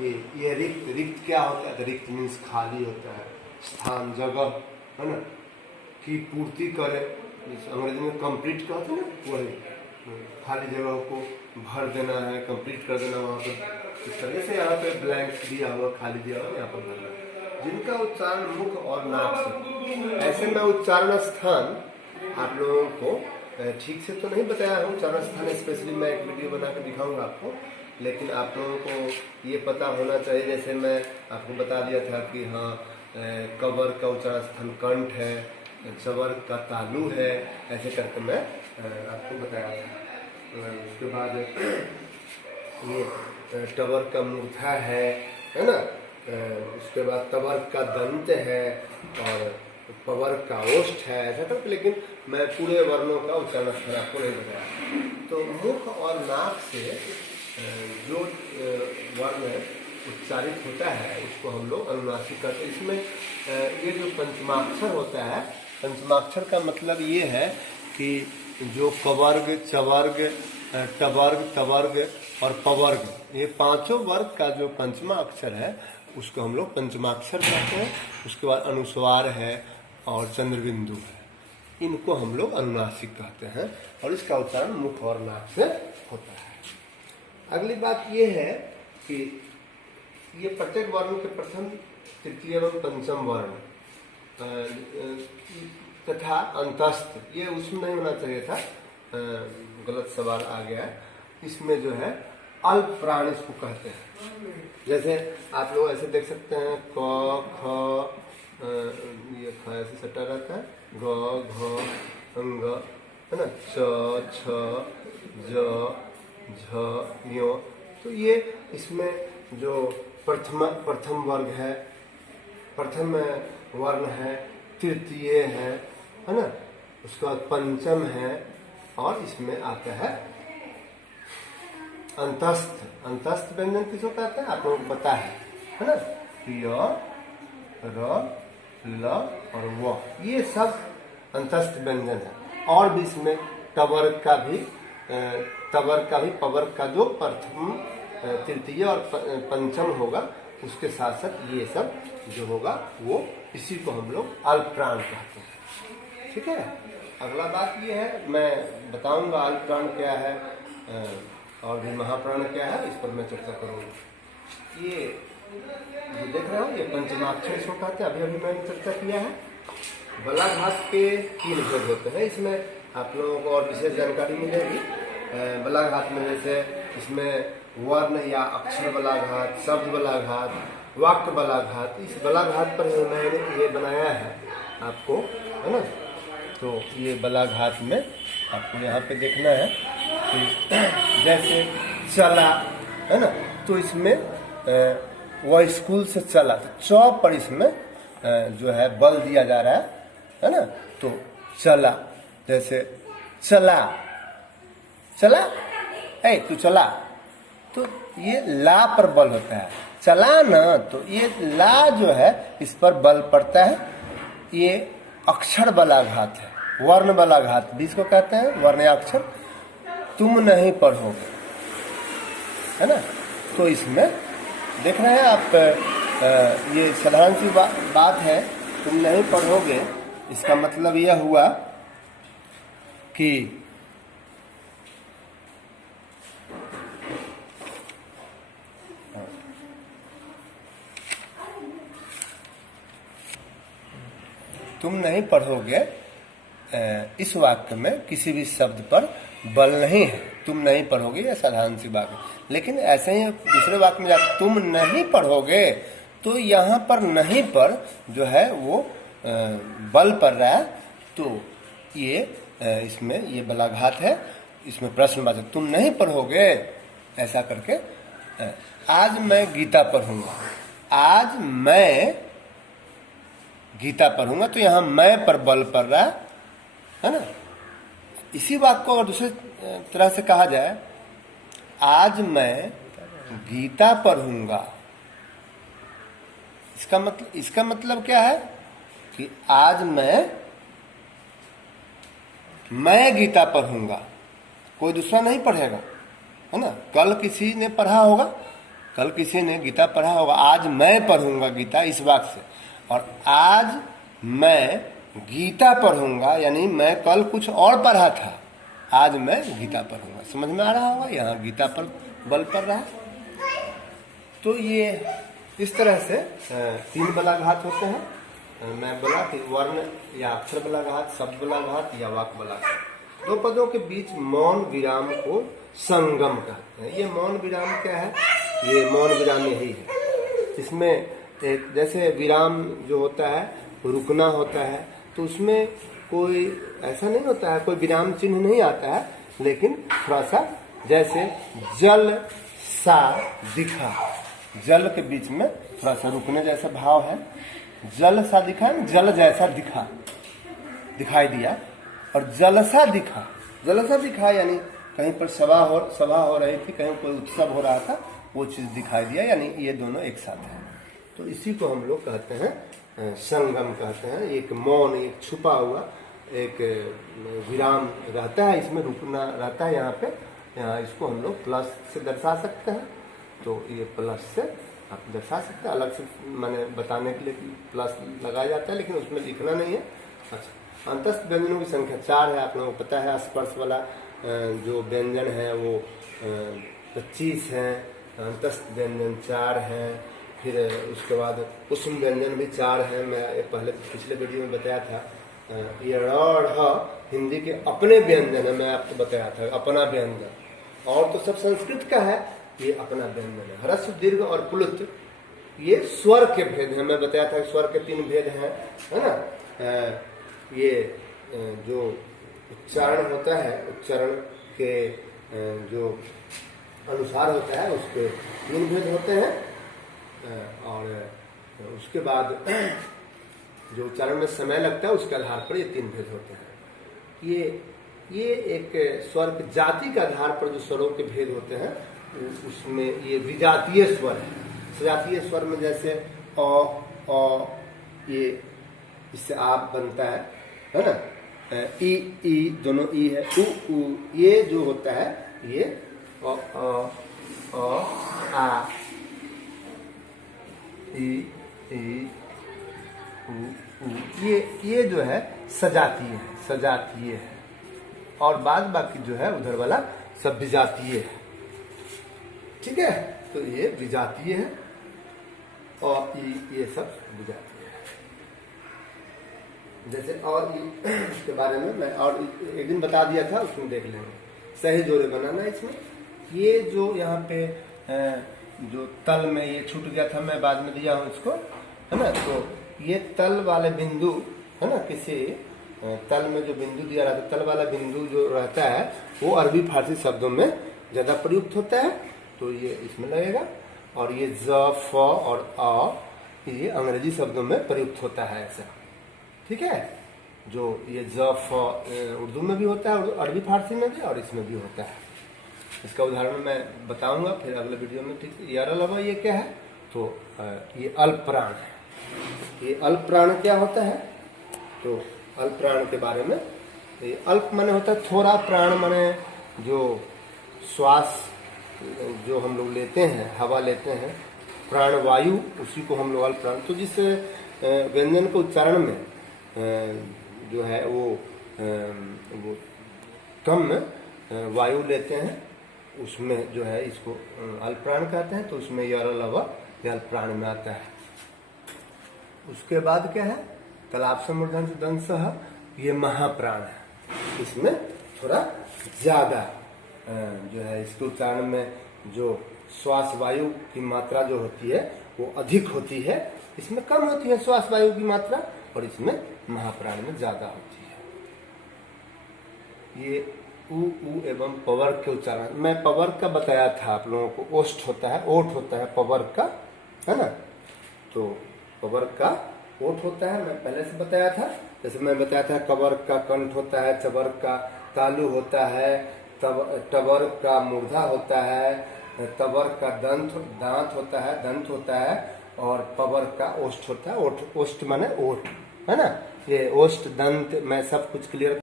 ये रिक्त, रिक्त क्या होता है? रिक्त मीन्स खाली होता है, स्थान, जगह, है ना, की पूर्ति करे, अंग्रेजी में कंप्लीट कहते हैं ना, वही खाली जगह को भर देना है, कंप्लीट कर देना वहाँ पर। इस तरह से यहाँ पे ब्लैंक दिया हुआ, खाली दिया हुआ, यहाँ पर भरना, जिनका उच्चारण मुख और नाक से। ऐसे मैं उच्चारण स्थान आप लोगों को ठीक से तो नहीं बताया हूँ, उच्चारण स्थान स्पेशली मैं एक वीडियो बना कर दिखाऊंगा आपको, लेकिन आप लोगों को ये पता होना चाहिए। जैसे मैं आपको बता दिया था कि हाँ, कबर का उच्चारण स्थान कंठ है, चवर का तालु है, ऐसे करके मैं आपको बताया था। उसके बाद ये टबर का मूर्धा है ना, उसके बाद तवर का दंत है और पवर का ओष्ठ है, ऐसा करके, लेकिन मैं पूरे वर्णों का उच्चारण स्थान आपको नहीं बताया। तो मुख और नाक से जो वर्ण उच्चारित होता है उसको हम लोग अनुनासिक कहते हैं। इसमें ये जो पंचमाक्षर होता है, पंचमाक्षर का मतलब ये है कि जो कवर्ग, चवर्ग, टवर्ग, तवर्ग और पवर्ग, ये पांचों वर्ग का जो पंचमा अक्षर है उसको हम लोग पंचमाक्षर कहते हैं। उसके बाद अनुस्वार है और चंद्रबिंदु है, इनको हम लोग अनुनासिक कहते हैं और इसका उच्चारण मुख और नाक से होता है। अगली बात ये है कि ये प्रत्येक वर्ण के प्रथम, तृतीय एवं पंचम वर्ण तथा अंतस्थ, ये उसमें नहीं होना चाहिए था, गलत सवाल आ गया। इसमें जो है अल्प प्राण इसको कहते हैं। जैसे आप लोग ऐसे देख सकते हैं, क, ख, ये ख ऐसे सटा रहता है, ग, घ, अंग, है ना, च, छ, ज, झ, ञ। तो ये इसमें जो प्रथम वर्ग है, प्रथम वर्ण है, तृतीय है ना, उसके बाद पंचम है और इसमें आता है अंतस्थ। अंतस्थ व्यंजन किसको कहते हैं आप लोगों को पता है ना, य, र, ल और व, ये सब अंतस्थ व्यंजन है। और भी इसमें टवर्ग का भी, पवर्ग का जो प्रथम, तृतीय और पंचम होगा, उसके साथ साथ ये सब जो होगा वो, इसी को हम लोग अल्पप्राण कहते हैं। ठीक है। अगला बात ये है, मैं बताऊंगा अल्पप्राण क्या है और भी महाप्राण क्या है, इस पर मैं चर्चा करूंगा। ये जो देख रहे हो, ये पंचमाक्षर इसको कहते हैं, अभी अभी मैंने चर्चा किया है। बलाघात के 3 भेद होते हैं, इसमें आप लोगों को और विशेष जानकारी मिलेगी। बलाघात में जैसे इसमें वर्ण या अक्षर बलाघात, शब्द बलाघात, वाक्य बलाघात, इस बलाघात पर ही मैंने ये बनाया है आपको, है ना। तो ये बलाघात में आपको यहाँ पे देखना है कि जैसे चला, है ना, तो इसमें वह स्कूल से चला, तो चौ पर इसमें जो है बल दिया जा रहा है ना। तो चला, जैसे चला, चला, ऐ तू चला, तो ये ला पर बल होता है। चला ना, तो ये ला जो है इस पर बल पड़ता है। ये अक्षर बलाघात है, वर्ण बलाघात भी इसको कहते हैं, वर्ण या अक्षर। तुम नहीं पढ़ोगे, है ना, तो इसमें देख रहे हैं आप, ये साधारण सी बात है, तुम नहीं पढ़ोगे, इसका मतलब यह हुआ कि तुम नहीं पढ़ोगे, इस वाक्य में किसी भी शब्द पर बल नहीं है। तुम नहीं पढ़ोगे, यह साधारण सी बात है। लेकिन ऐसे ही दूसरे वाक्य में जाकर तुम नहीं पढ़ोगे, तो यहाँ पर नहीं पर जो है वो बल पड़ रहा है, तो ये इसमें ये बलाघात है। इसमें प्रश्नवाचक, तुम नहीं पढ़ोगे, ऐसा करके। आज मैं गीता पढ़ूंगा, आज मैं गीता पढ़ूंगा, तो यहाँ मैं पर बल पड़ रहा है ना। इसी बात को अगर दूसरे तरह से कहा जाए, आज मैं गीता पढ़ूंगा, इसका मतलब क्या है कि आज मैं गीता पढ़ूंगा, कोई दूसरा नहीं पढ़ेगा, है ना। कल किसी ने पढ़ा होगा, कल किसी ने गीता पढ़ा होगा, आज मैं पढ़ूंगा गीता, इस वाक्य से। और आज मैं गीता पढ़ूंगा यानी मैं कल कुछ और पढ़ा था, आज मैं गीता पढ़ूंगा। समझ में आ रहा होगा, यहाँ गीता पर बल पड़ रहा है। तो ये इस तरह से 3 बलाघात होते हैं। मैं बोला कि वर्ण या अक्षर बलाघात, शब्द बलाघात या वाक्य बलाघात। 2 पदों के बीच मौन विराम को संगम कहते हैं। ये मौन विराम क्या है? ये मौन विराम यही है। इसमें एक जैसे विराम जो होता है रुकना होता है, तो उसमें कोई ऐसा नहीं होता है, कोई विराम चिन्ह नहीं आता है, लेकिन थोड़ा सा जैसे जल सा दिखा, जल के बीच में थोड़ा सा रुकने जैसा भाव है। जल सा दिखा, जल जैसा दिखा, दिखाई दिया। और जलसा दिखा, जलसा दिखा यानी कहीं पर सभा हो रही थी, कहीं कोई उत्सव हो रहा था, वो चीज दिखाई दिया, यानी ये दोनों एक साथ है। तो इसी को हम लोग कहते हैं संगम कहते हैं। एक मौन, एक छुपा हुआ एक विराम रहता है, इसमें रुकना रहता है। यहाँ इसको हम लोग प्लस से दर्शा सकते हैं। तो ये प्लस से आप दर्शा सकते हैं, अलग से मैंने बताने के लिए प्लस लगाया जाता है, लेकिन उसमें लिखना नहीं है। अच्छा, अंतस्थ व्यंजनों की संख्या 4 है, आप लोगों को पता है। स्पर्श वाला जो व्यंजन है वो 25 है, अंतस्थ व्यंजन 4 है। फिर उसके बाद उष्म व्यंजन भी 4 है। मैं पहले पिछले वीडियो में बताया था। ये ड़ हिंदी के अपने व्यंजन है, मैं आपको बताया था, अपना व्यंजन। और तो सब संस्कृत का है, ये अपना व्यंजन है। ह्रस्व, दीर्घ और प्लुत ये स्वर के भेद हैं। मैं बताया था स्वर के 3 भेद हैं, है ना। ये जो उच्चारण होता है, उच्चारण के जो अनुसार होता है, उसके 3 भेद होते हैं। और उसके बाद जो उच्चारण में समय लगता है, उसके आधार पर ये 3 भेद होते हैं। ये एक स्वर की जाति के आधार पर जो स्वरों के भेद होते हैं, उसमें ये विजातीय स्वर है। सजातीय स्वर में जैसे अ, ये इससे आप बनता है ना। ई दोनों ई है। उ ये जो होता है ये अ आ ई उ ये जो है सजातीय है। और बाद बाकी जो है उधर वाला सब विजातीय है। ठीक है, तो ये विजातीय है और ये सब विजातीय है। जैसे और इसके बारे में मैं और एक दिन बता दिया था, उसमें देख लेंगे। सही जोड़े बनाना इसमें। ये जो यहाँ पे जो तल में ये छूट गया था, मैं बाद में दिया हूँ इसको, है ना। तो ये तल वाले बिंदु है ना, किसी तल में जो बिंदु दिया रहता है, तल वाला बिंदु जो रहता है वो अरबी फारसी शब्दों में ज्यादा प्रयुक्त होता है, तो ये इसमें लगेगा। और ये ज, फ और अ ये अंग्रेजी शब्दों में प्रयुक्त होता है ऐसा। ठीक है, जो ये ज, फ उर्दू में भी होता है, अरबी फारसी में भी, और इसमें भी होता है। इसका उदाहरण मैं बताऊंगा फिर अगले वीडियो में। ठीक है, यार अलावा ये क्या है? तो ये अल्प प्राण है। ये अल्प प्राण क्या होता है? तो अल्प प्राण के बारे में, ये अल्प माने होता है थोड़ा, प्राण माने जो श्वास जो हम लोग लेते हैं, हवा लेते हैं, प्राण वायु, उसी को हम लोग अल्प प्राण। तो जिस व्यंजन के उच्चारण में जो है वो कम वायु लेते हैं, उसमें जो है इसको अल्प प्राण कहते हैं। तो उसमें यार अलावा अल्प प्राण में आता है। उसके बाद क्या है? तालाब से मूर्धन से दंसह, ये महाप्राण है। इसमें थोड़ा ज्यादा जो है इसके उच्चारण में जो श्वास वायु की मात्रा जो होती है वो अधिक होती है, इसमें कम होती है श्वास वायु की मात्रा, और इसमें महाप्राण में ज्यादा होती है। ये उ एवं पवर्ग के उच्चारण मैं पवर्ग का बताया था आप लोगों को। ओष्ठ होता है, ओठ होता है पवर्ग का, है ना। तो पवर्ग का ओठ होता है, मैं पहले से बताया था। जैसे मैं बताया था कवर्ग का कंठ होता है, चवर्ग का तालु होता है, टवर्ग का मूर्धा होता है, तवर्ग का दांत होता है, दंत होता है, और पवर्ग का ओष्ठ होता है। ओष्ठ माने ओठ, है ना। ये ओष्ठ दंत मैं सब कुछ क्लियर